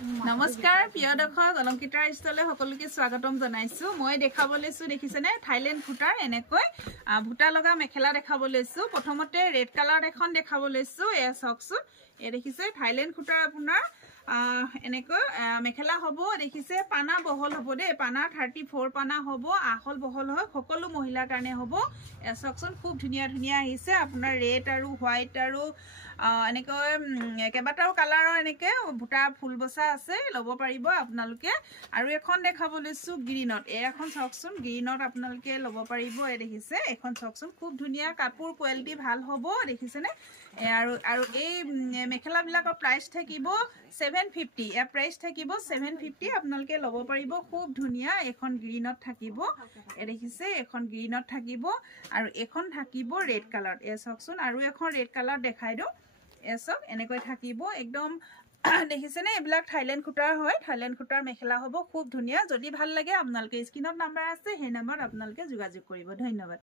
নমস্কাৰ প্ৰিয় দৰ্শক অলংকিতাৰ ষ্টলে সকলোকে স্বাগতম জনাইছো মই দেখাব লৈছো দেখিছেনে থাইল্যান্ড ফুটাৰ এনেকৈ ভুটা লগা মেখেলা দেখাব লৈছো প্ৰথমতে ৰেড কালাৰ এখন দেখাব লৈছো এ চকছো এ দেখিছে থাইল্যান্ড ফুটাৰ আপোনাৰ এনেকৈ মেখেলা হ'ব দেখিছে পানা বহল হ'ব দে পানা 34 পানা হ'ব আহল বহল হয় সকলো মহিলাৰ কাৰণে হ'ব এ চকচন খুব ধুনিয়া ধুনিয়া আহিছে আপোনাৰ ৰেড আৰু হোৱাইট আৰু এনেকৈ কেবাটাও কালাৰৰ এনেকৈ ভুটা ফুল বসা আছে লব পাৰিব আপোনালোকে আৰু এখন দেখাব লৈছো গ্ৰীনত এখন চকচন গ্ৰীনত আপোনালোকে লব পাৰিব এ দেখিছে এখন চকচন খুব ধুনিয়া কাপোৰ কোৱালিটি ভাল হ'ব দেখিছেনে আৰু এই মেখেলা বিলাকৰ প্ৰাইস থাকিব 750 এ প্ৰাইস থাকিব 750 আপোনালোকে লব পাৰিব খুব ধুনিয়া এখন গ্ৰীনত থাকিব এ দেখিছে এখন গ্ৰীনত থাকিব আৰু এখন থাকিব ৰেড কালাৰ এ চকচন আৰু এখন ৰেড কালাৰ দেখাই দিও এসক এনেকৈ থাকিব একদম দেখিছেনে এবিলাক থাইল্যান্ড কুটাৰ হয় থাইল্যান্ড কুটাৰ মেখেলা হ'ব খুব ধুনিয়া যদি ভাল লাগে আপোনালোকে স্ক্ৰিনত নাম্বাৰ আছে সেই নম্বৰত আপোনালোকে যোগাযোগ কৰিব ধন্যবাদ